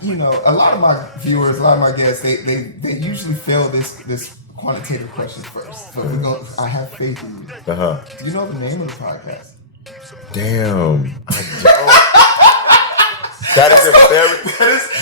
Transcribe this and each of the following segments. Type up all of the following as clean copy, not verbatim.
You know, a lot of my viewers, a lot of my guests, they usually fail this quantitative question first. So I have faith in you. You know the name of the podcast? Damn, I don't. That is a very.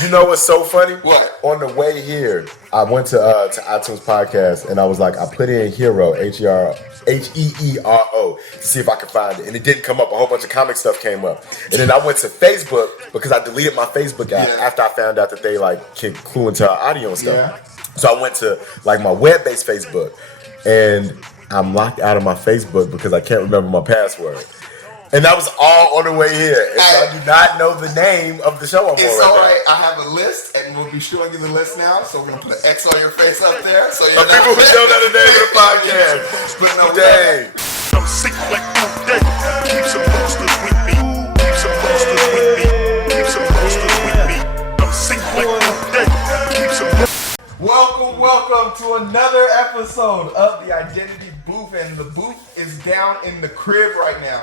You know what's so funny? What? On the way here, I went to iTunes podcast and I was like, I put in Hero Heero to see if I could find it, and it didn't come up. A whole bunch of comic stuff came up, and then I went to Facebook because I deleted my Facebook app after I found out that they like can clue into our audio and stuff. Yeah. So I went to like my web-based Facebook, and I'm locked out of my Facebook because I can't remember my password. And that was all on the way here. And so I do not know the name of the show I'm on It's right all now. right. I have a list, and we'll be showing you the list now. So we're gonna put an X on your face up there. So you're People who don't know the name of the podcast. But no, Dang. I'm sick like today. Keep some monsters with me. Keep some monsters with me. Keep some monsters with me. I'm sick like today. Keep some. Welcome to another episode of the Identity Booth, and the booth is down in the crib right now.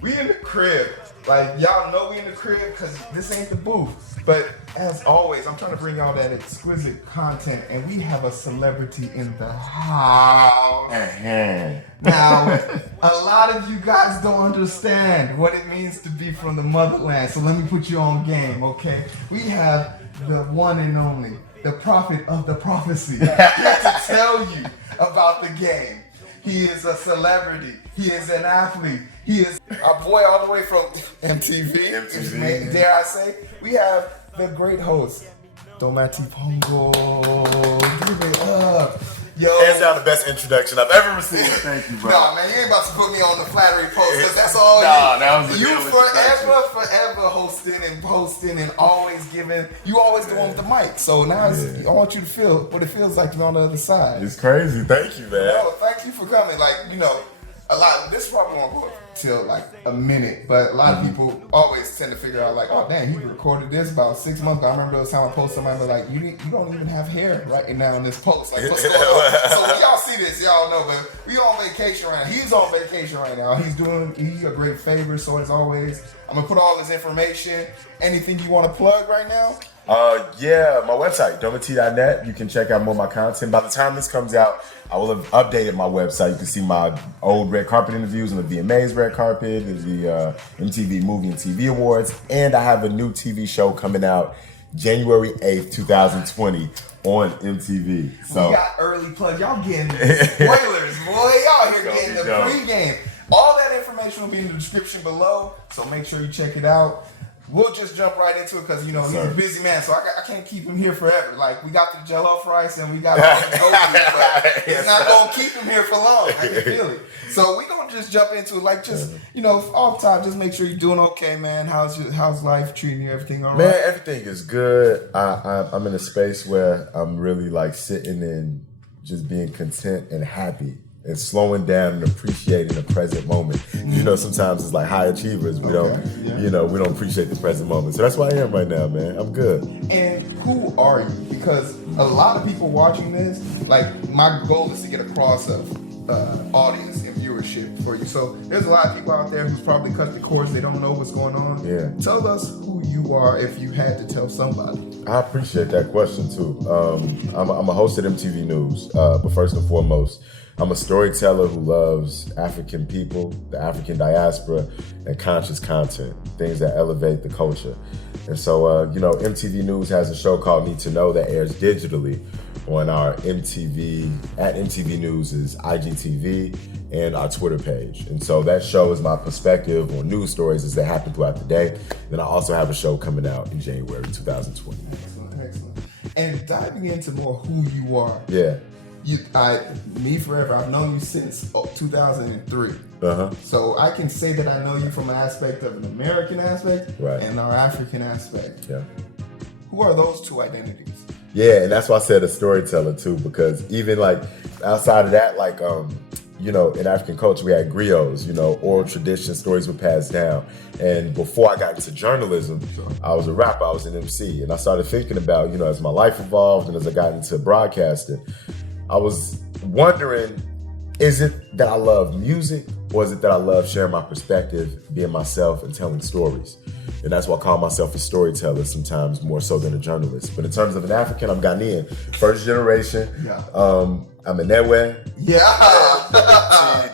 We in the crib. Like, y'all know we in the crib because this ain't the booth. But as always, I'm trying to bring y'all that exquisite content, and we have a celebrity in the house. Now, a lot of you guys don't understand what it means to be from the motherland, so let me put you on game, okay? We have the one and only, the prophet of the prophecy, here to tell you about the game. He is a celebrity. He is an athlete. He is our boy all the way from MTV. Dare I say? We have the great host, Dometi Pongo. Give it up. Yo. Hands down the best introduction I've ever received. Thank you, bro. Nah, man, you ain't about to put me on the flattery post because that's all that was a you real forever hosting and always giving. You always the one with the mic. So now I want you to feel what it feels like to be on the other side. It's crazy. Thank you, man. No, thank you for coming. Like, you know, this probably won't go till like a minute, but a lot of people always tend to figure out like, oh damn, he recorded this about 6 months ago. I remember those time I posted somebody was like, you don't even have hair right now in this post. Like, what's going on? So when y'all see this, y'all know, but we on vacation right now. He's on vacation right now. He's a great favor. So as always, I'm gonna put all his information. Anything you want to plug right now? Yeah, my website, dometi.net. You can check out more of my content. By the time this comes out, I will have updated my website. You can see my old red carpet interviews on the VMA's red carpet, the MTV Movie and TV Awards, and I have a new TV show coming out January 8th, 2020 on MTV. So we got early plugs. Y'all getting spoilers, boy. Y'all here getting the pregame. All that information will be in the description below, so make sure you check it out. We'll just jump right into it because, you know, he's a busy man, so I can't keep him here forever. Like, we got the jollof rice and we got the but it's not going to keep him here for long. I can feel it. So we're going to just jump into it. Like, just, you know, off top, just make sure you're doing okay, man. How's life treating you? Everything all right? Man, everything is good. I'm in a space where I'm really, like, sitting and just being content and happy. And slowing down and appreciating the present moment. You know, sometimes it's like high achievers. We don't appreciate the present moment. So that's where I am right now, man. I'm good. And who are you? Because a lot of people watching this, like, my goal is to get across of audience and viewership for you. So there's a lot of people out there who's probably cut the course. They don't know what's going on. Yeah. Tell us who you are if you had to tell somebody. I appreciate that question too. I'm a host at MTV News, but first and foremost, I'm a storyteller who loves African people, the African diaspora, and conscious content, things that elevate the culture. And so, you know, MTV News has a show called Need to Know that airs digitally on our MTV, at MTV News' IGTV and our Twitter page. And so that show is my perspective on news stories as they happen throughout the day. Then I also have a show coming out in January 2020. Excellent. And diving into more who you are. Yeah. Me forever. I've known you since 2003. So I can say that I know you from an aspect of an American aspect and our African aspect. Yeah. Who are those two identities? Yeah, and that's why I said a storyteller too, because even like outside of that, like you know, in African culture we had griots, you know, oral tradition, stories were passed down. And before I got into journalism, I was a rapper, I was an MC, and I started thinking about, you know, as my life evolved and as I got into broadcasting, I was wondering, is it that I love music or is it that I love sharing my perspective, being myself, and telling stories? And that's why I call myself a storyteller sometimes more so than a journalist. But in terms of an African, I'm Ghanaian, first generation. Yeah. I'm an Ewe. Yeah.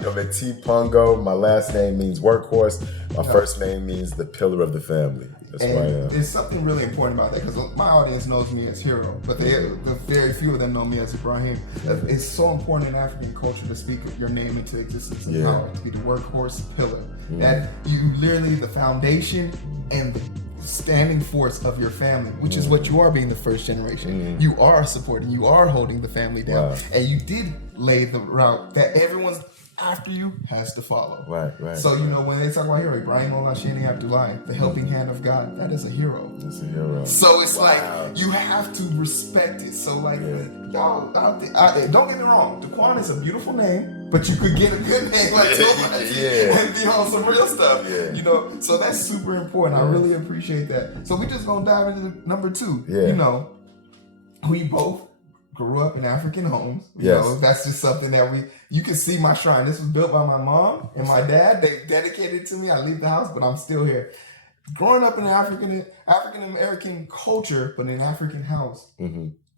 Dometi Pongo. My last name means workhorse. My first name means the pillar of the family. That's who I am. There's something really important about that, because my audience knows me as Hero, but the very few of them know me as Ibrahim. It's so important in African culture to speak your name into existence and power, to be the workhorse pillar. That you literally the foundation and the standing force of your family, which is what you are, being the first generation. You are supporting, you are holding the family down, and you did lay the route that everyone's after you has to follow. Right. So, you know, when they talk about hero, Ibrahim Olasheni Abdullahi, the helping hand of God, that is a hero. That's a hero. So it's like, you have to respect it. So like, y'all, don't get me wrong, Daquan is a beautiful name, but you could get a good name like Dometi and be on some real stuff. You know, so that's super important. I really appreciate that. So we just gonna dive into number 2. You know, we both grew up in African homes. You know, that's just something that you can see my shrine. This was built by my mom and my dad. They dedicated it to me. I leave the house, but I'm still here. Growing up in an African American culture, but in an African house.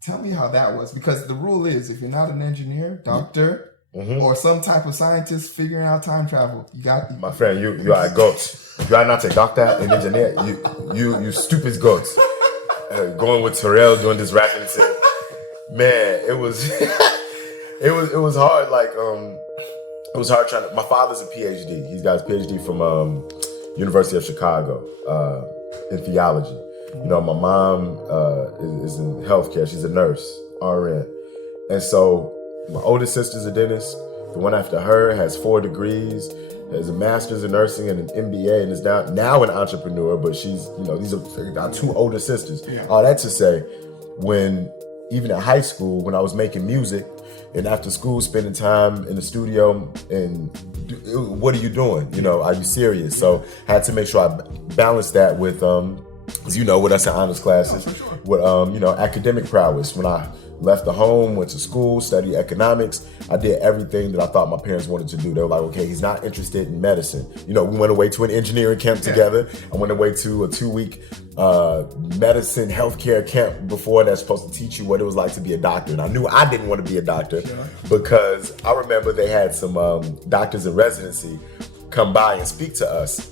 Tell me how that was, because the rule is, if you're not an engineer, doctor, or some type of scientist figuring out time travel, you got my friend. You are a goat. You are not a doctor, an engineer. You stupid goat. Going with Terrell doing this rapping thing. Man, it was it was hard. Like it was hard trying to. My father's a PhD. He's got his PhD from University of Chicago in theology. You know, my mom is in healthcare. She's a nurse, RN, and so my oldest sister's a dentist. The one after her has 4 degrees, has a master's in nursing and an MBA, and is now an entrepreneur. But she's, you know, these are our 2 older sisters. All that to say, even at high school, when I was making music and after school spending time in the studio, and what are you doing? You know, are you serious? So I had to make sure I balanced that with, you know, with us in honors classes, with, you know, academic prowess. When I left the home, went to school, studied economics, I did everything that I thought my parents wanted to do. They were like, okay, he's not interested in medicine. You know, we went away to an engineering camp together. I went away to a 2-week medicine healthcare camp before that's supposed to teach you what it was like to be a doctor. And I knew I didn't want to be a doctor because I remember they had some doctors in residency come by and speak to us.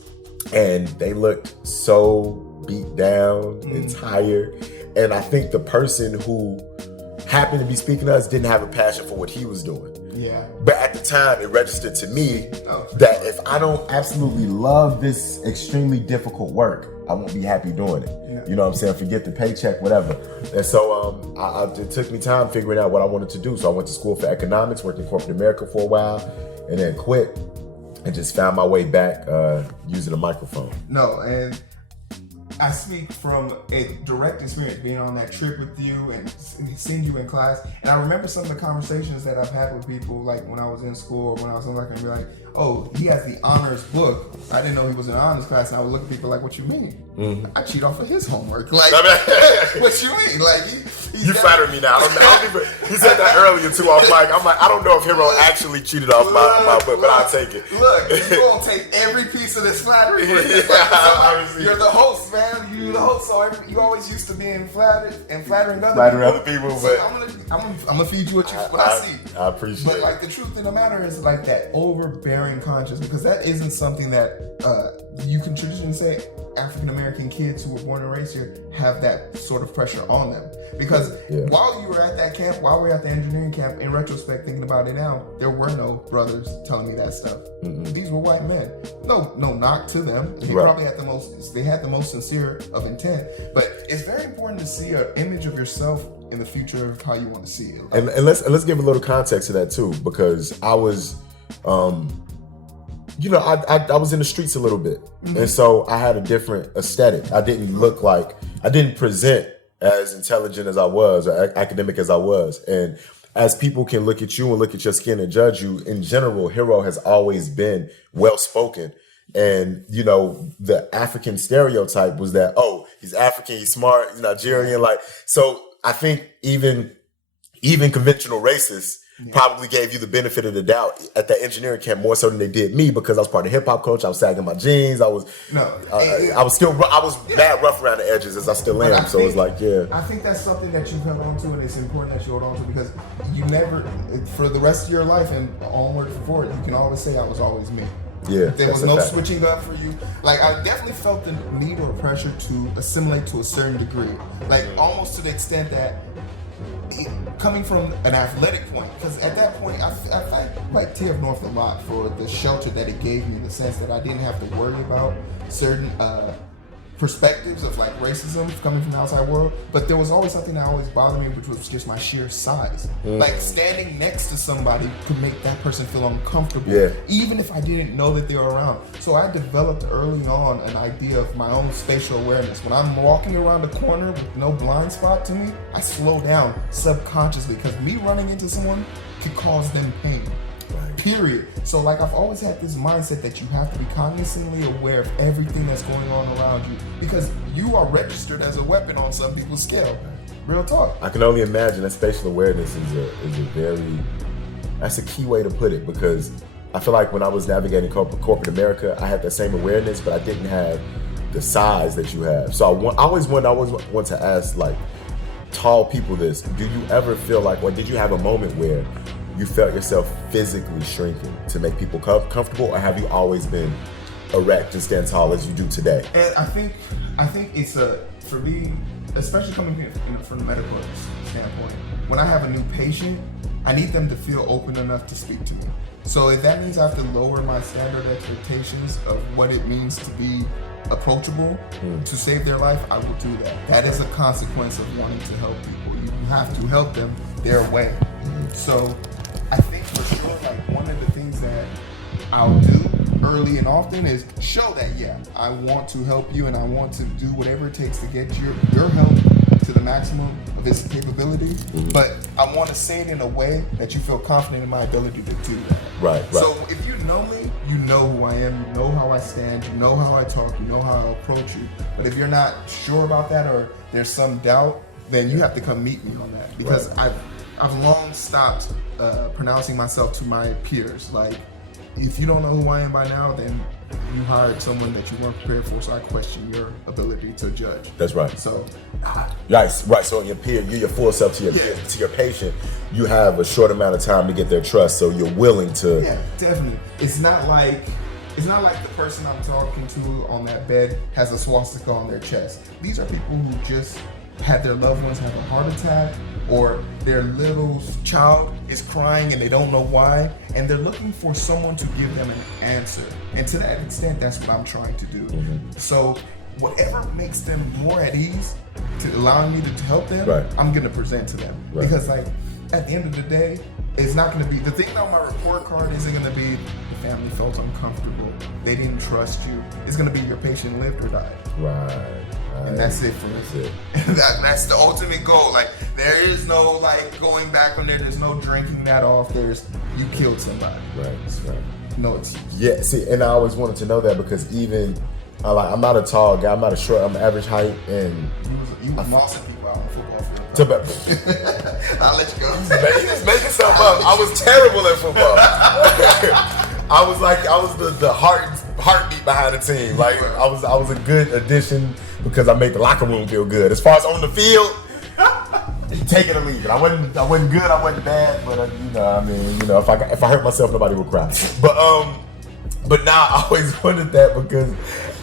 And they looked so beat down and tired. And I think the person who happened to be speaking to us didn't have a passion for what he was doing. But at the time, it registered to me that if I don't absolutely love this extremely difficult work, I won't be happy doing it. You know what I'm saying? Forget the paycheck, whatever. And so it took me time figuring out what I wanted to do. So I went to school for economics, worked in corporate America for a while, and then quit and just found my way back using a microphone. And I speak from a direct experience, being on that trip with you and seeing you in class. And I remember some of the conversations that I've had with people, like when I was in school or when I was in, like, and be like, oh, he has the honors book. I didn't know he was in honors class. And I would look at people like, what you mean? I cheat off of his homework. Like, what you mean? Like, you flatter me now. I don't even, he said that earlier too off mic. I'm like, I don't know if Hero actually cheated off my book, but I'll take it. Look, you're going to take every piece of this flattery. You're the host, man. You're the host, so you always used to being flattered and flattering other people. So I'm gonna feed you what I see. I appreciate it. But like, the truth of the matter is, like, that overbearing consciousness, because that isn't something that you can traditionally say African American kids who were born and raised here have that sort of pressure on them. Because while you were at that camp, while we were at the engineering camp, in retrospect, thinking about it now, there were no brothers telling me that stuff. These were white men. No knock to them. They probably had the most sincere of intent. But it's very important to see an image of yourself in the future of how you want to see it. And let's give a little context to that too, because I was you know, I was in the streets a little bit. And so I had a different aesthetic. I didn't present as intelligent as I was or academic as I was. And as people can look at you and look at your skin and judge you, in general, Hero has always been well-spoken. And, you know, the African stereotype was that, oh, he's African, he's smart, he's Nigerian. Like, so I think even conventional racists probably gave you the benefit of the doubt at that engineering camp more so than they did me because I was part of hip hop culture. I was sagging my jeans. I was mad rough around the edges as I still am. So it's like, yeah. I think that's something that you've held on to, and it's important that you hold on to because you never, for the rest of your life and onward and forward, you can always say I was always me. Yeah, there was no switching up for you. Like I definitely felt the need or pressure to assimilate to a certain degree, like almost to the extent that coming from an athletic point, because at that point I thank like TF North a lot for the shelter that it gave me in the sense that I didn't have to worry about certain perspectives of like racism coming from the outside world, but there was always something that always bothered me, which was just my sheer size. Like standing next to somebody could make that person feel uncomfortable, even if I didn't know that they were around. So I developed early on an idea of my own spatial awareness. When I'm walking around the corner with no blind spot to me, I slow down subconsciously because me running into someone could cause them pain. Period. So like I've always had this mindset that you have to be cognizantly aware of everything that's going on around you because you are registered as a weapon on some people's scale. Real talk. I can only imagine that spatial awareness that's a key way to put it because I feel like when I was navigating corporate America, I had that same awareness, but I didn't have the size that you have. So I always want to ask like tall people this: do you ever feel like, or did you have a moment where you felt yourself physically shrinking to make people comfortable, or have you always been erect and stand tall as you do today? And I think it's for me, especially coming from the medical standpoint, when I have a new patient, I need them to feel open enough to speak to me. So if that means I have to lower my standard expectations of what it means to be approachable to save their life, I will do that. That is a consequence of wanting to help people. You have to help them their way. So I think for sure, like one of the things that I'll do early and often is show that, I want to help you and I want to do whatever it takes to get your help to the maximum of its capability. But I want to say it in a way that you feel confident in my ability to do that. Right. So if you know me, you know who I am, you know how I stand, you know how I talk, you know how I approach you. But if you're not sure about that or there's some doubt, then you have to come meet me on that because I've long stopped pronouncing myself to my peers. Like, if you don't know who I am by now, then you hired someone that you weren't prepared for, so I question your ability to judge. That's right. So, right. So your peer, you're your full self to your patient. You have a short amount of time to get their trust, so you're willing to. Yeah, definitely. It's not like the person I'm talking to on that bed has a swastika on their chest. These are people who just had their loved ones have a heart attack, or their little child is crying and they don't know why, and they're looking for someone to give them an answer. And to that extent, that's what I'm trying to do. So whatever makes them more at ease to allowing me to help them, I'm gonna present to them. Because like at the end of the day, it's not gonna be, the thing on my report card isn't gonna be the family felt uncomfortable, they didn't trust you. It's gonna be your patient lived or died. Right. And that's it for me. That's the ultimate goal. Like there is no like going back from there. There's no drinking that off. There's you killed somebody. Right. No excuse. Yeah. See, and I always wanted to know that because even I'm not a tall guy. I'm not a short. I'm average height, and you was mossing people out on the football field. I'll let you go. Man, you just making stuff up. I was terrible at football. I was the heartbeat behind the team. Like I was a good addition because I made the locker room feel good. As far as on the field, take it or leave it. I wasn't good. I wasn't bad. But if I hurt myself, nobody would cry. But now I always wanted that because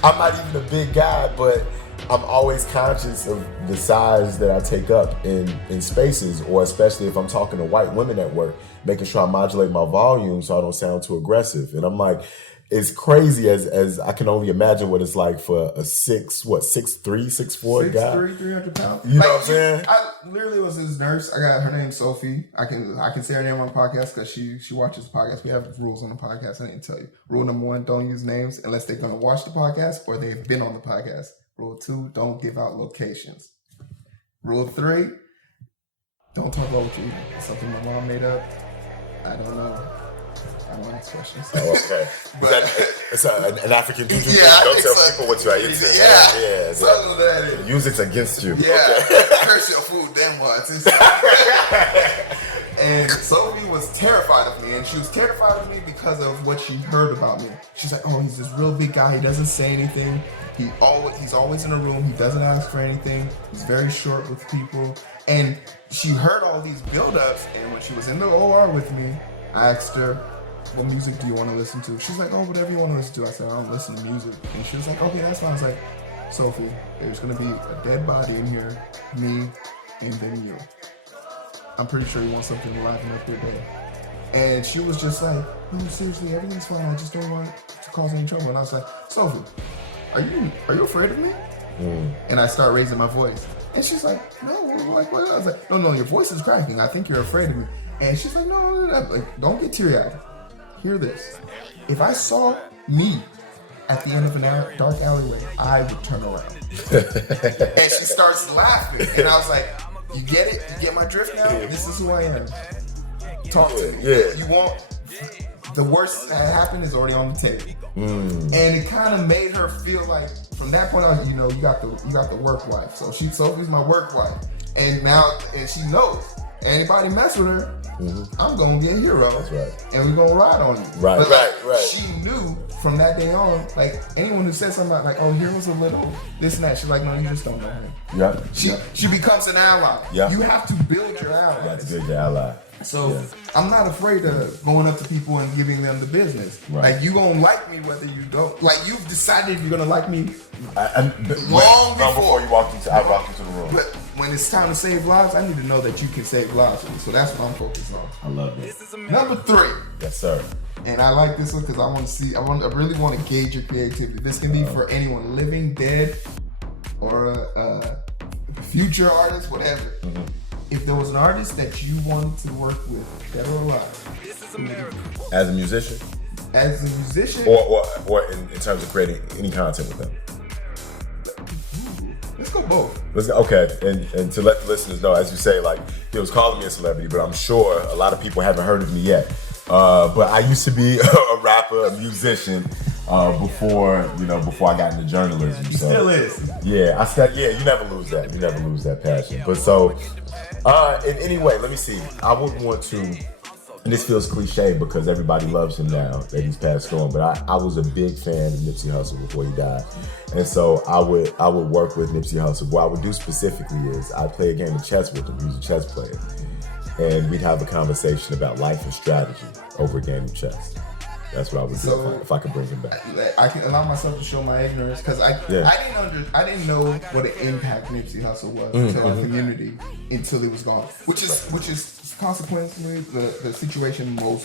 I'm not even a big guy, but I'm always conscious of the size that I take up in spaces, or especially if I'm talking to white women at work, making sure I modulate my volume so I don't sound too aggressive. And I'm like, it's crazy as I can only imagine what it's like for a 6'3", 6'4" guy. 300 pounds. You know what I'm saying? I literally was his nurse. I got her name Sophie. I can say her name on the podcast because she watches the podcast. We have rules on the podcast. I didn't tell you. Rule number 1, don't use names unless they're gonna watch the podcast or they've been on the podcast. Rule 2, don't give out locations. Rule 3, don't talk about what you eat. It's something my mom made up. I don't know. I don't ask questions. Oh, okay. It's an African juju. Yeah, don't tell people what you eat. Yeah. Something that is. Use it against you. Yeah. Okay. Curse your food, then what? And Sophie was terrified of me, and she was terrified of me because of what she heard about me. She's like, oh, he's this real big guy. He doesn't say anything. He's always in a room. He doesn't ask for anything. He's very short with people. And she heard all these build-ups, and when she was in the OR with me, I asked her, what music do you want to listen to? She's like, oh, whatever you want to listen to. I said, I don't listen to music. And she was like, okay, that's fine. I was like, Sophie, there's going to be a dead body in here, me, and then you. I'm pretty sure you want something to liven up your day. And she was just like, no, seriously, everything's fine. I just don't want to cause any trouble. And I was like, Sophie, are you afraid of me? And I start raising my voice. And she's like, no, like what? I was like, no, your voice is cracking. I think you're afraid of me. And she's like, no. Like, don't get teary-eyed. Hear this. If I saw me at the end of a dark alleyway, I would turn around. And she starts laughing. And I was like, you get it? You get my drift now? This is who I am. Talk to me. Yeah. You want... The worst that happened is already on the table. And it kind of made her feel like, from that point on, you got the work wife. So Sophie's my work wife. And now, and she knows, anybody mess with her, I'm gonna be a hero. That's right. And we're gonna ride on you. Right, but right. She knew from that day on, like anyone who said something like, oh, here was a little this and that, she's like, no, you just don't know him. Yeah. She becomes an ally. Yeah. You have to build your ally. You have to build your ally. So I'm not afraid of going up to people and giving them the business. Right. Like, you gonna like me whether you don't. Like, you've decided you're gonna like me long before you walk into the room. But when it's time to save lives, I need to know that you can save lives. So that's what I'm focused on. I love this. Number 3. Yes, sir. And I like this one because I really want to gauge your creativity. This can be for anyone, living, dead, or a future artist, whatever. If there was an artist that you wanted to work with, dead or alive, as a musician, or in terms of creating any content with them. Let's go both. Okay, and to let the listeners know, as you say, like, he was calling me a celebrity, but I'm sure a lot of people haven't heard of me yet. But I used to be a rapper, a musician, before I got into journalism. So, still is. Yeah, you never lose that. You never lose that passion. But so, in any way, let me see. I wouldn't want to, and this feels cliche because everybody loves him now that he's passed on, but I was a big fan of Nipsey Hussle before he died. And so I would work with Nipsey Hussle. What I would do specifically is I'd play a game of chess with him. He was a chess player. And we'd have a conversation about life and strategy over a game of chess. That's what I would do if I could bring him back. I can allow myself to show my ignorance because I didn't know what an impact Nipsey Hussle was to our community until he was gone. Which is consequently the situation we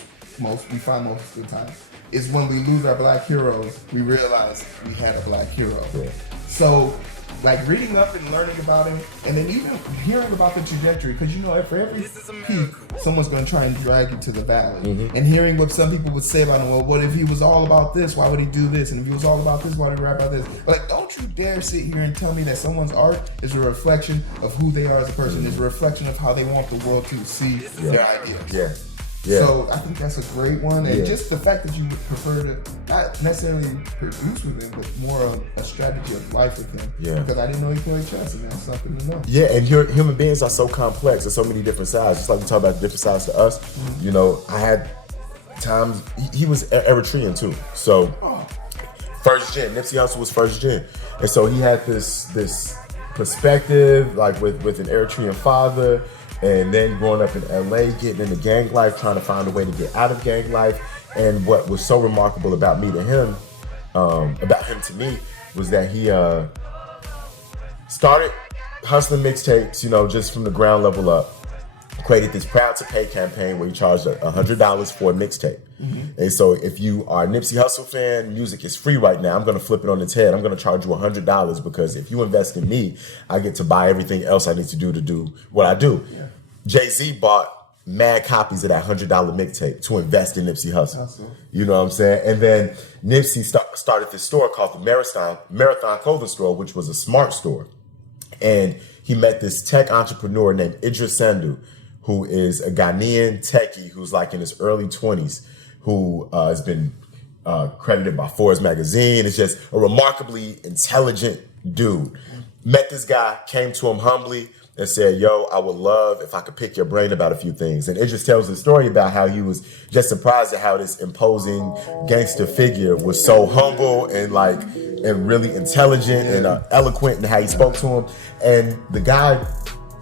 find most of the time is when we lose our black heroes, we realize we had a black hero. Yeah. So, like, reading up and learning about him, and then even hearing about the trajectory, because for every peak, someone's going to try and drag you to the valley. And hearing what some people would say about him, well, what if he was all about this? Why would he do this? And if he was all about this, why would he rap about this? Like, don't you dare sit here and tell me that someone's art is a reflection of who they are as a person, is a reflection of how they want the world to see their ideas. Yeah. So I think that's a great one, and just the fact that you would prefer to not necessarily produce with him, but more of a strategy of life with him. Yeah. Because I didn't know he played chess, and that's something to know. Yeah, and human beings are so complex. There's so many different sides. Just like we talk about different sides to us. I had times he was Eritrean too. So first gen, Nipsey Hussle was first gen, and so he had this perspective, like with an Eritrean father. And then growing up in LA, getting into gang life, trying to find a way to get out of gang life. And what was so remarkable about him to me, was that he started hustling mixtapes, just from the ground level up. Created this Proud to Pay campaign where he charged $100 for a mixtape. And so if you are a Nipsey Hussle fan, music is free right now. I'm going to flip it on its head. I'm going to charge you $100 because if you invest in me, I get to buy everything else I need to do what I do. Yeah. Jay-Z bought mad copies of that $100 mixtape to invest in Nipsey Hussle. You know what I'm saying? And then Nipsey started this store called the Marathon Clothing Store, which was a smart store. And he met this tech entrepreneur named Idris Sandu, who is a Ghanaian techie who's like in his early 20s, who has been credited by Forbes magazine. Is just a remarkably intelligent dude. Met this guy, came to him humbly, and said, yo, I would love if I could pick your brain about a few things. And it just tells the story about how he was just surprised at how this imposing gangster figure was so humble and really intelligent and eloquent in how he spoke to him. And the guy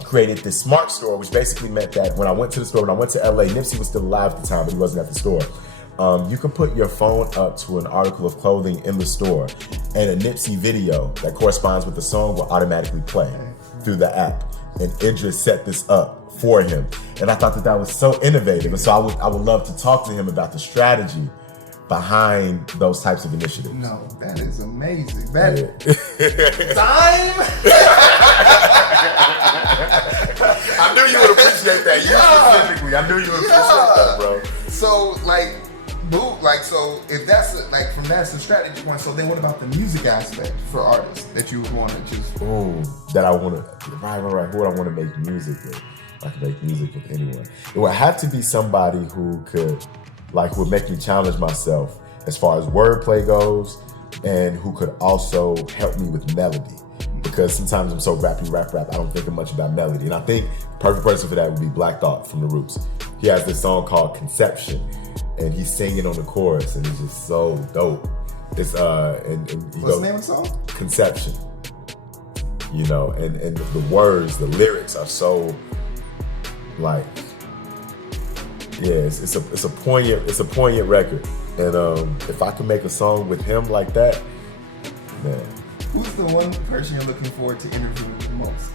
created this smart store, which basically meant that when I went to the store, when I went to LA, Nipsey was still alive at the time, but he wasn't at the store. You could put your phone up to an article of clothing in the store, and a Nipsey video that corresponds with the song will automatically play through the app. And Idris set this up for him. And I thought that was so innovative. And so I would love to talk to him about the strategy behind those types of initiatives. No, that is amazing. Time? I knew you would appreciate that. You specifically. I knew you would appreciate that, bro. So, so if that's from that's the strategy point, so then what about the music aspect for artists that you would want to just... That I want to... Right. Who would I want to make music with? I could make music with anyone. It would have to be somebody who would make me challenge myself as far as wordplay goes, and who could also help me with melody. Because sometimes I'm so rap, I don't think much about melody. And I think the perfect person for that would be Black Thought from The Roots. He has this song called Conception, and he's singing on the chorus, and it's just so dope. It's and he What's goes, the name of the song? Conception. You know, and the words, the lyrics are so it's a poignant record. And if I could make a song with him like that, man. Who's the one person you're looking forward to interviewing the most,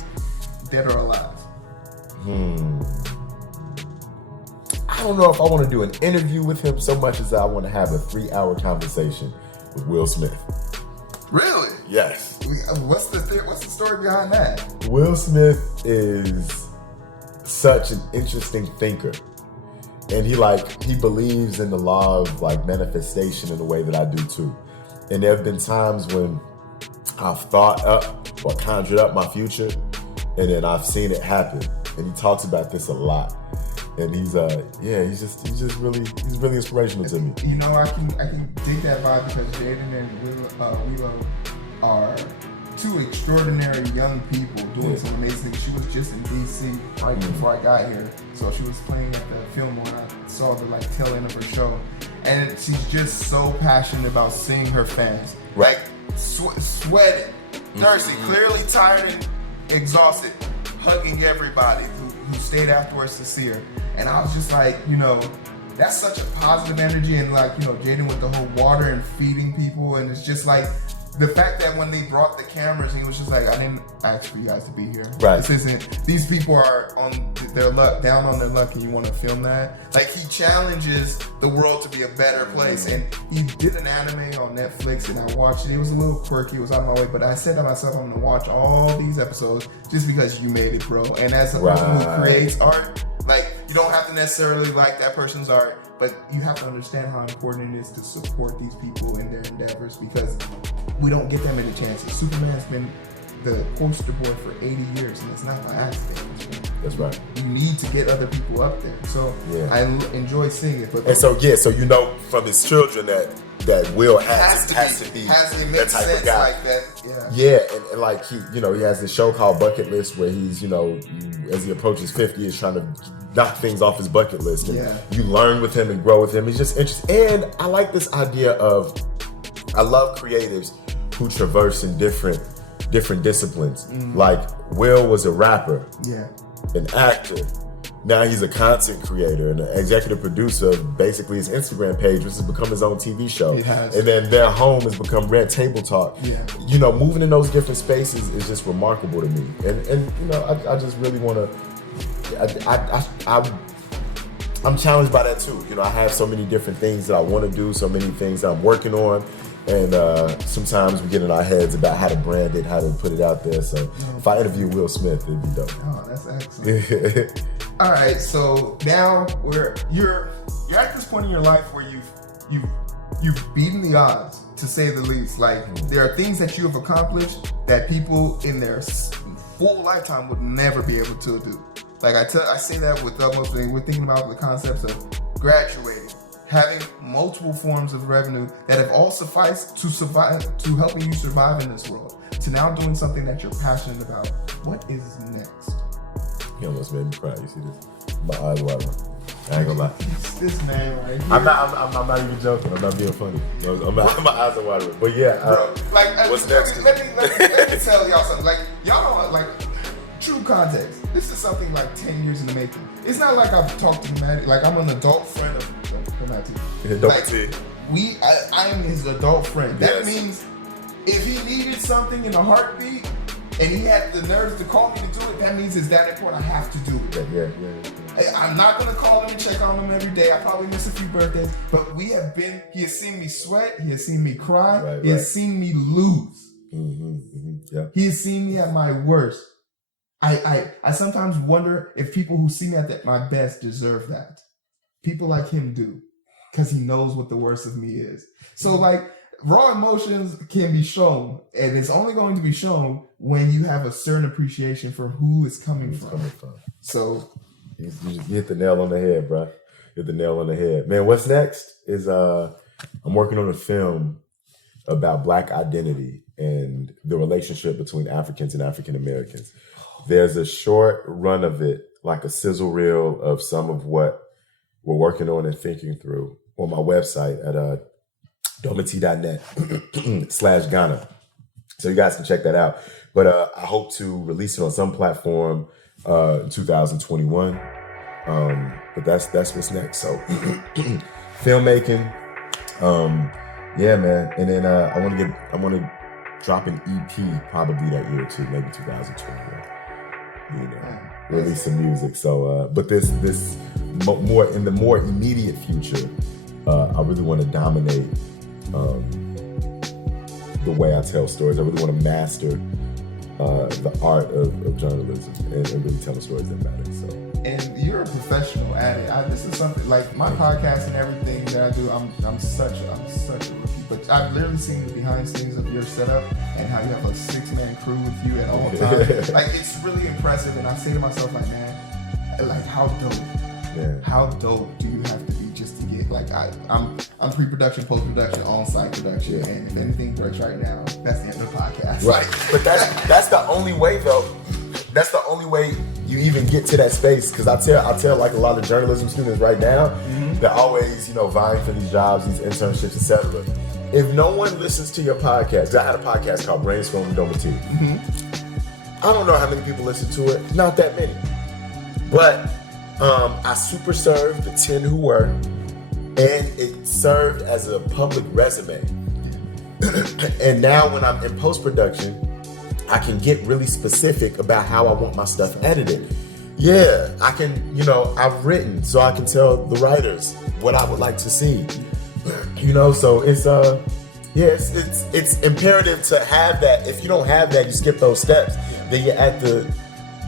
dead or alive? I don't know if I want to do an interview with him so much as I want to have a 3-hour conversation with Will Smith. Really? Yes. What's the story behind that? Will Smith is such an interesting thinker. And he believes in the law of manifestation in a way that I do too. And there have been times when I've thought up or conjured up my future, and then I've seen it happen. And he talks about this a lot. And he's really inspirational to me. You know, I can dig that vibe because Jaden and Willow are two extraordinary young people doing some amazing things. She was just in DC right before I got here, so she was playing at the film when I saw the tail end of her show, and she's just so passionate about seeing her fans, sweating, thirsty, clearly tired and exhausted, hugging everybody who stayed afterwards to see her. And I was just that's such a positive energy, and Jaden with the whole water and feeding people, and it's just the fact that when they brought the cameras, he was just I didn't ask for you guys to be here. Right. These people are on their luck, down on their luck, and you want to film that? He challenges the world to be a better place. And he did an anime on Netflix, and I watched it. It was a little quirky, it was on my way, but I said to myself, I'm gonna watch all these episodes just because you made it, bro. And as a person who creates art, you don't have to necessarily like that person's art, but you have to understand how important it is to support these people in their endeavors, because we don't get that many chances. Superman's been the poster boy for 80 years, and it's not by accident. That's right. You need to get other people up there. So I enjoy seeing it. But so from his children that Will has to be that type of guy. Like that. Yeah, and he has this show called Bucket List where he's as he approaches 50, is trying to knock things off his bucket list, and you learn with him and grow with him. He's just interesting, and I like this idea of, I love creatives who traverse in different disciplines. Will was a rapper, an actor. Now he's a content creator and an executive producer of basically his Instagram page, which has become his own TV show. It has. And then their home has become Red Table Talk. Yeah. Moving in those different spaces is just remarkable to me. And I just really want to. I'm challenged by that too. I have so many different things that I want to do, so many things that I'm working on. And sometimes we get in our heads about how to brand it, how to put it out there. So if I interview Will Smith, it'd be dope. Oh, that's excellent. All right, so now you're at this point in your life where you've beaten the odds, to say the least. There are things that you have accomplished that people in their full lifetime would never be able to do. I say that with utmost thing. We're thinking about the concepts of graduating, having multiple forms of revenue that have all sufficed to helping you survive in this world, to now doing something that you're passionate about. What is next? He almost made me cry. You see this? My eyes watering. I ain't gonna lie. This man right here. I'm not even joking. I'm not being funny. My eyes are watering. But yeah, what's next? Let me tell y'all something. Like, y'all know, like, true context. This is something like 10 years in the making. It's not like I've talked to Maddie. Like, I'm an adult friend of Dometi. I am his adult friend. That means if he needed something in a heartbeat and he had the nerves to call me to do it, that means it's that important. I have to do it. Yeah. I'm not gonna call him and check on him every day. I probably miss a few birthdays, but he has seen me sweat. He has seen me cry. He has seen me lose. Yeah. He has seen me at my worst. I sometimes wonder if people who see me at my best deserve that. People like him do, because he knows what the worst of me is. So like, raw emotions can be shown, and it's only going to be shown when you have a certain appreciation for who it's coming from. So you hit the nail on the head, bro. Hit the nail on the head, man. What's next is I'm working on a film about Black identity and the relationship between Africans and African Americans. There's a short run of it, like a sizzle reel of some of what we're working on and thinking through on my website at dometi.net/Ghana. So you guys can check that out. But I hope to release it on some platform in 2021. But that's what's next. So filmmaking, yeah, man. And then I want to drop an EP probably that year too, maybe 2021. You know, release some music. So, but this more in the more immediate future, I really want to dominate the way I tell stories. I really want to master the art of journalism and really telling stories that matter. So. And you're a professional at it. This is something like my podcast and everything that I do. I'm such a rookie. But I've literally seen the behind the scenes of your setup and how you have a 6-man crew with you at all times. Like, it's really impressive. And I say to myself, like, man, like, how dope? Yeah. How dope do you have to be just to get like I'm pre-production, post-production, on-site production, and if anything breaks right now, that's the end of the podcast. Right. But that's the only way though. That's the only way you even get to that space. Because I tell like a lot of journalism students right now, they're always, vying for these jobs, these internships, etc. If no one listens to your podcast, 'cause I had a podcast called Brainstorm Dometi. I don't know how many people listen to it. Not that many. But I super served the 10 who were, and it served as a public resume. And now when I'm in post-production, I can get really specific about how I want my stuff edited. Yeah, I can, I've written, so I can tell the writers what I would like to see. So it's it's imperative to have that. If you don't have that, you skip those steps, then you're at the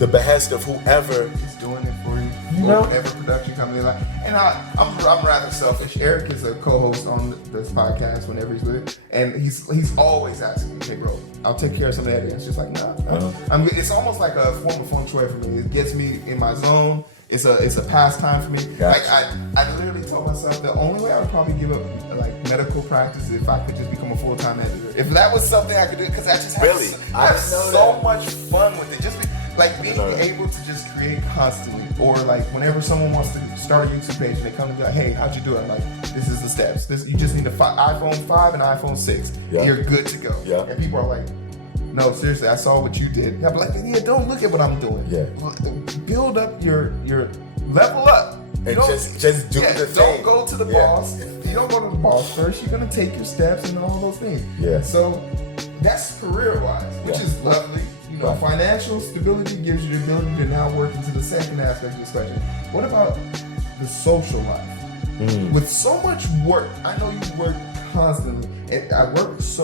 behest of whoever is doing it for you. Or whatever production company like. And I'm rather selfish. Eric is a co-host on this podcast whenever he's with it, and he's always asking me, "Hey, bro, I'll take care of some of that." And it's just like, nah. It's almost like a form of feng shui for me. It gets me in my zone. It's a pastime for me. Gotcha. Like I literally told myself the only way I would probably give up like medical practice is if I could just become a full-time editor. If that was something I could do, because I just have so much fun with it. Just like being able to just create constantly, or like whenever someone wants to start a YouTube page and they come and be like, "Hey, how'd you do it?" I'm like, "This is the steps. You just need an iPhone 5 and iPhone 6. Yeah. You're good to go." Yeah. And people are like, "No, seriously, I saw what you did." And I'm like, "Yeah, don't look at what I'm doing. Yeah. Build up your level up. and just do the thing. Don't go to the boss. You don't go to the boss first. You're gonna take your steps and all those things. Yeah. So that's career-wise, which is lovely. Right. Financial stability gives you the ability to now work into the second aspect of this question. What about the social life? With so much work, I know you work constantly, and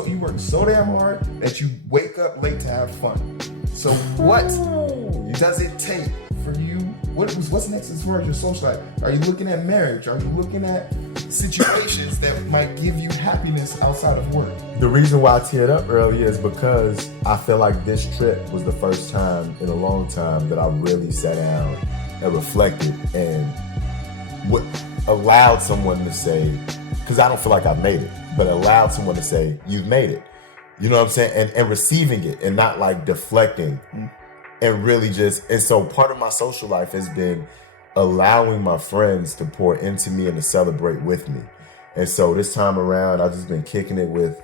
you work so damn hard that you wake up late to have fun. So what does it take for you? What's next as far as your social life? Are you looking at marriage? Are you looking at situations that might give you happiness outside of work? The reason why I teared up earlier is because I feel like this trip was the first time in a long time that I really sat down and reflected and allowed someone to say, because I don't feel like I've made it, but allowed someone to say, "You've made it." You know what I'm saying? And receiving it and not like deflecting and really and so part of my social life has been allowing my friends to pour into me and to celebrate with me. And so this time around, I've just been kicking it with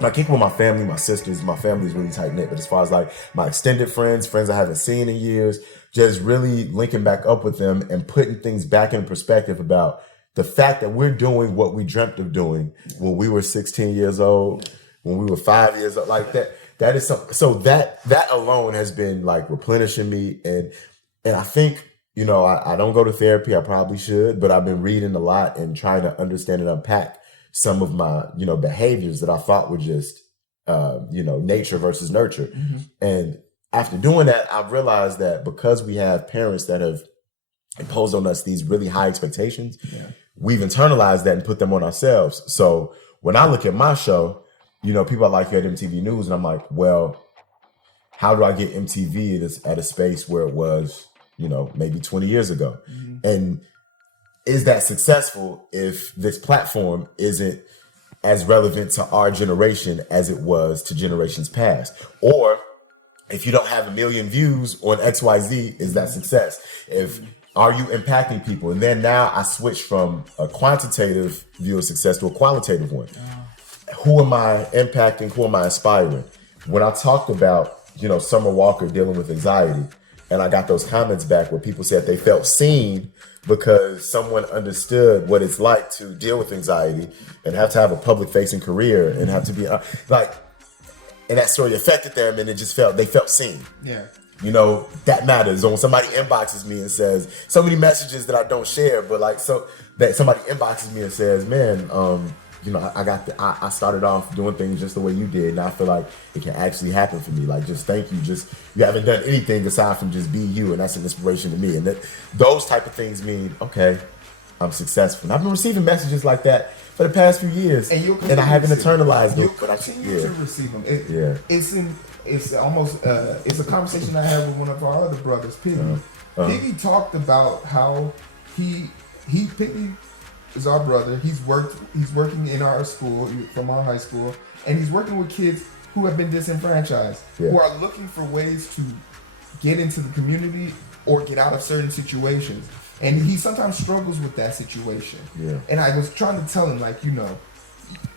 my family, my sisters. My family is really tight knit, but as far as like my extended friends I haven't seen in years, just really linking back up with them and putting things back in perspective about the fact that we're doing what we dreamt of doing when we were 16 years old, when we were 5 years old, like that. That is something. So that alone has been like replenishing me, and I think, you know, I don't go to therapy. I probably should, but I've been reading a lot and trying to understand and unpack some of my, you know, behaviors that I thought were just, you know, nature versus nurture. Mm-hmm. And after doing that, I've realized that because we have parents that have imposed on us these really high expectations, we've internalized that and put them on ourselves. So when I look at my show, you know, people are like, you at MTV News, and I'm like, well, how do I get MTV at a space where it was, you know, maybe 20 years ago? Mm-hmm. And is that successful if this platform isn't as relevant to our generation as it was to generations past? Or if you don't have 1 million views on XYZ, is that success? Are you impacting people? And then now I switch from a quantitative view of success to a qualitative one. Who am I impacting? Who am I inspiring? When I talked about, you know, Summer Walker dealing with anxiety, and I got those comments back where people said they felt seen because someone understood what it's like to deal with anxiety and have to have a public facing career and have to be like, and that story affected them, and they felt seen. Yeah. You know, that matters. When somebody inboxes me and says so many messages that I don't share, but like, so that somebody inboxes me and says, man, you know, I started off doing things just the way you did, and I feel like it can actually happen for me. Like, just thank you. You haven't done anything aside from just be you, and that's an inspiration to me. And those type of things mean, okay, I'm successful. And I've been receiving messages like that for the past few years, and I haven't internalized them. But I continue to receive them. It's almost it's a conversation I had with one of our other brothers, Piggy. Piggy talked about how Piggy is our brother. He's working in our school, from our high school, and he's working with kids who have been disenfranchised, who are looking for ways to get into the community or get out of certain situations. And he sometimes struggles with that situation. Yeah. And I was trying to tell him, like, you know,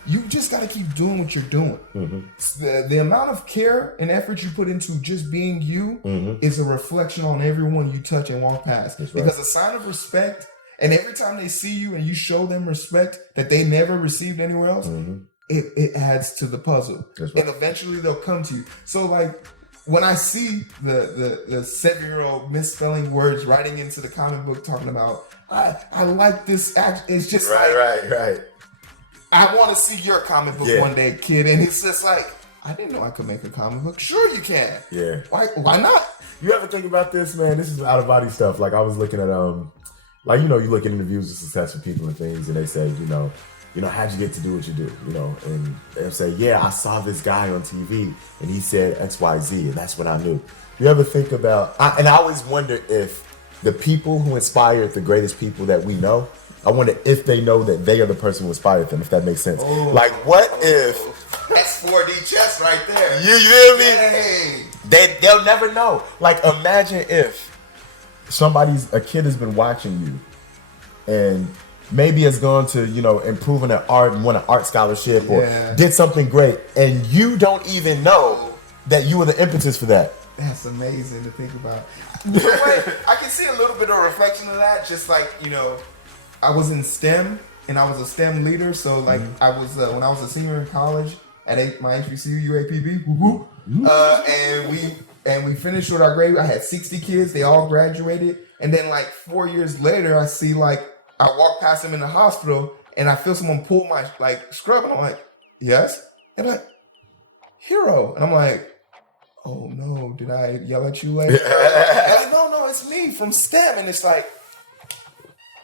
you just got to keep doing what you're doing. Mm-hmm. The amount of care and effort you put into just being you is a reflection on everyone you touch and walk past. That's because a sign of respect, and every time they see you and you show them respect that they never received anywhere else, it adds to the puzzle. Right. And eventually they'll come to you. So, like, when I see the 7-year-old misspelling words writing into the comic book talking about, I like this act, it's just right. I want to see your comic book one day, kid. And it's just like, I didn't know I could make a comic book. Sure you can. Yeah. Why not? You ever think about this, man? This is out of body stuff. Like, I was looking at, like, you know, you look at interviews with successful people and things, and they say, you know, how'd you get to do what you do? You know, and they'll say, yeah, I saw this guy on TV and he said XYZ, and that's what I knew. You ever think about, and I always wonder if the people who inspired the greatest people that we know, I wonder if they know that they are the person who inspired them, if that makes sense. Like, what if... That's 4D chess right there. You hear me? Hey. They'll never know. Like, imagine if a kid has been watching you and maybe has gone to, you know, improving their art and won an art scholarship or did something great, and you don't even know that you were the impetus for that. That's amazing to think about. You know what? I can see a little bit of reflection of that. Just like, you know, I was in STEM and I was a STEM leader. So like I was when I was a senior in college at my HBCU UAPB, and we finished with our grade. I had 60 kids. They all graduated, and then like 4 years later, I see like I walk past them in the hospital, and I feel someone pull my like scrub, and I'm like, yes, and I'm like, Hero, and I'm like, oh no, did I yell at you later? Like, no, it's me from STEM, and it's like,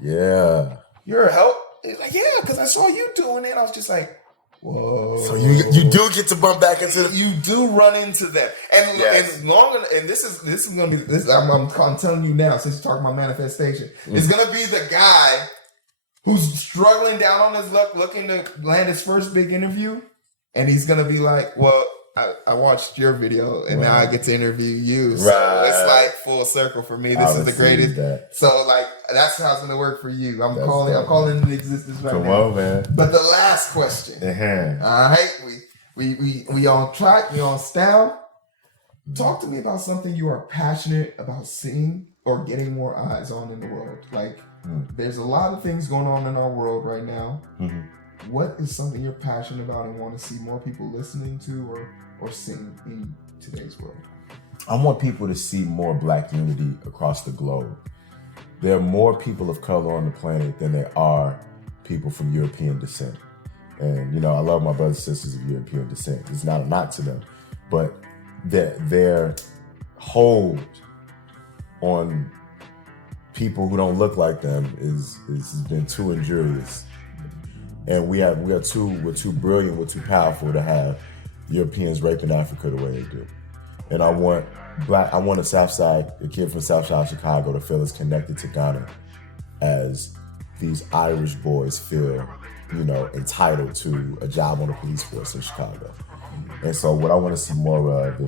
yeah, you're a help. It's like, yeah, because I saw you doing it. I was just like, whoa. So you do get to bump back into you do run into them, and this is gonna be this. I'm telling you now, since you're talking about manifestation, it's gonna be the guy who's struggling down on his luck, looking to land his first big interview, and he's gonna be like, well, I watched your video and now I get to interview you. So Right. it's like full circle for me. This is the greatest. So like that's how it's gonna work for you. I'm calling into existence right now. Come on, man. But the last question. All right, we on track. We on style. Talk to me about something you are passionate about seeing or getting more eyes on in the world. Like, there's a lot of things going on in our world right now. What is something you're passionate about and want to see more people listening to or seeing in today's world? I want people to see more Black unity across the globe. There are more people of color on the planet than there are people from European descent. And, you know, I love my brothers and sisters of European descent. It's not a knock to them. But their hold on people who don't look like them has been too injurious. And we're too brilliant, we're too powerful to have Europeans raping Africa the way they do. And I want a kid from South Side Chicago to feel as connected to Ghana as these Irish boys feel, you know, entitled to a job on the police force in Chicago. And so what I want to see more of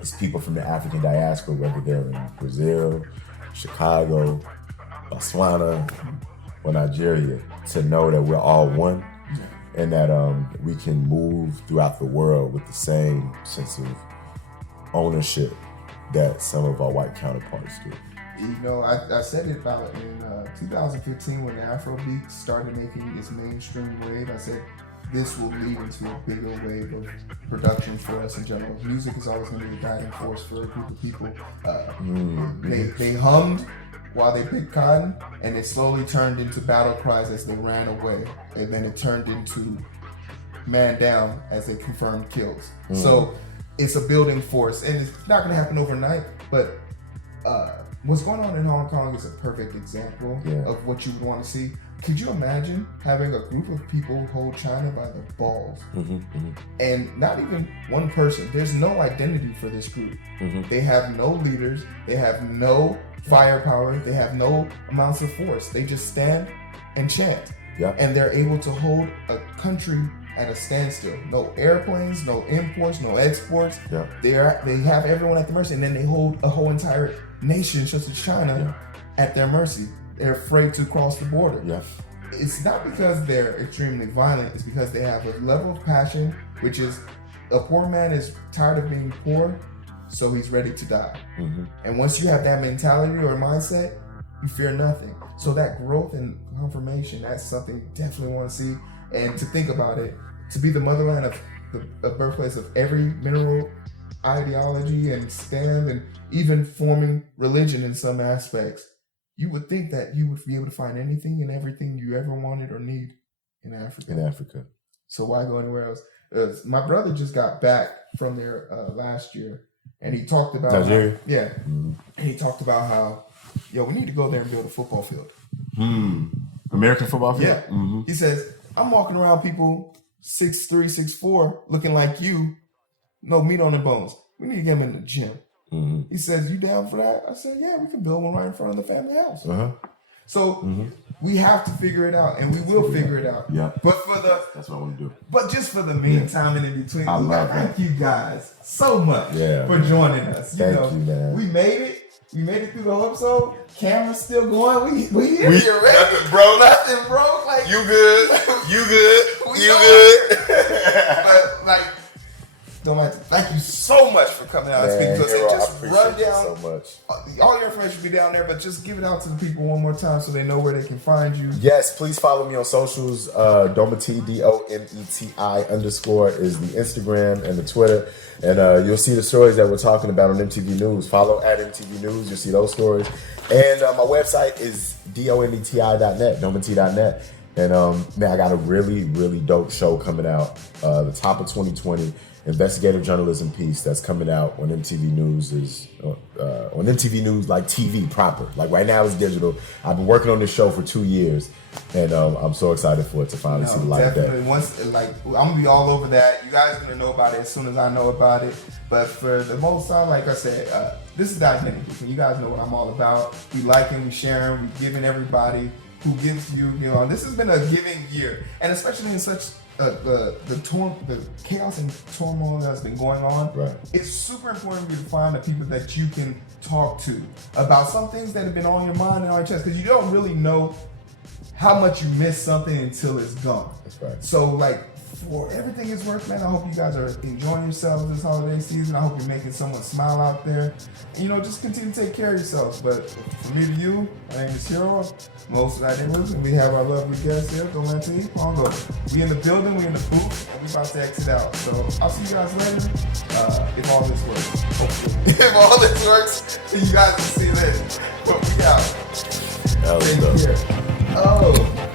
is people from the African diaspora, whether they're in Brazil, Chicago, Botswana, or Nigeria, to know that we're all one and that we can move throughout the world with the same sense of ownership that some of our white counterparts do. You know, I said it about in 2015 when the Afrobeat started making its mainstream wave. I said this will lead into a bigger wave of production for us in general. Music is always going to be a guiding force for a group of people. They hummed while they picked cotton, and it slowly turned into battle cries as they ran away, and then it turned into man down as they confirmed kills. So it's a building force, and it's not going to happen overnight, but what's going on in Hong Kong is a perfect example of what you would want to see. Could you imagine having a group of people hold China by the balls? And not even one person. There's no identity for this group. They have no leaders. They have no firepower. They have no amounts of force. They just stand and chant. And they're able to hold a country at a standstill. No airplanes, no imports, no exports. They have everyone at their mercy, and then they hold a whole entire nation, such as China, at their mercy. They're afraid to cross the border. It's not because they're extremely violent. It's because they have a level of passion, which is a poor man is tired of being poor, so he's ready to die. And once you have that mentality or mindset, you fear nothing. So that growth and confirmation, that's something you definitely want to see. And to think about it, to be the motherland of the birthplace of every mineral ideology and stand, and even forming religion in some aspects, you would think that you would be able to find anything and everything you ever wanted or need in Africa. So why go anywhere else? My brother just got back from there last year, and he talked about Nigeria. And he talked about how, we need to go there and build a football field. American football field. He says, I'm walking around people 6'3", 6'4", looking like you, no meat on the bones. We need to get them in the gym. He says, you down for that? I said, yeah, we can build one right in front of the family house. So we have to figure it out, and we will figure it out. But that's what I want to do. But just for the meantime and in between, thank you guys so much for joining us. Thank you, man. We made it. We made it through the whole episode. Camera's still going. We here. Nothing, bro. Like you good. You good. But like, Dometi, thank you so much for coming out and speaking to us. And just run down so much. All your information will be down there, but just give it out to the people one more time so they know where they can find you. Yes, please follow me on socials. Dometi, DOMETI_ is the Instagram and the Twitter. And you'll see the stories that we're talking about on MTV News. Follow at MTV News. You'll see those stories. And my website is dometi.net, dometi.net. And man, I got a really, really dope show coming out the top of 2020. Investigative journalism piece that's coming out on MTV News is on MTV News like TV proper. Like right now it's digital. I've been working on this show for 2 years, and I'm so excited for it to finally see the light of day. Once, I'm gonna be all over that. You guys are gonna know about it as soon as I know about it. But for the most time, like I said, this is the identity. You guys know what I'm all about. We liking, we sharing, we giving everybody who gives you. This has been a giving year, and especially in such the chaos and turmoil that's been going on, Right. it's super important for you to find the people that you can talk to about some things that have been on your mind and on your chest, because you don't really know how much you miss something until it's gone. That's right. So like, for everything it's worth, man, I hope you guys are enjoying yourselves this holiday season. I hope you're making someone smile out there. And, just continue to take care of yourselves. But from me to you, my name is Hero. Most neighborhoods, and we have our lovely guest here, Dometi Pongo. We in the building, we in the booth, and we about to exit out. So I'll see you guys later. If all this works, hopefully. If all this works, you guys will see this. But we out. That was dope. Take care. Oh.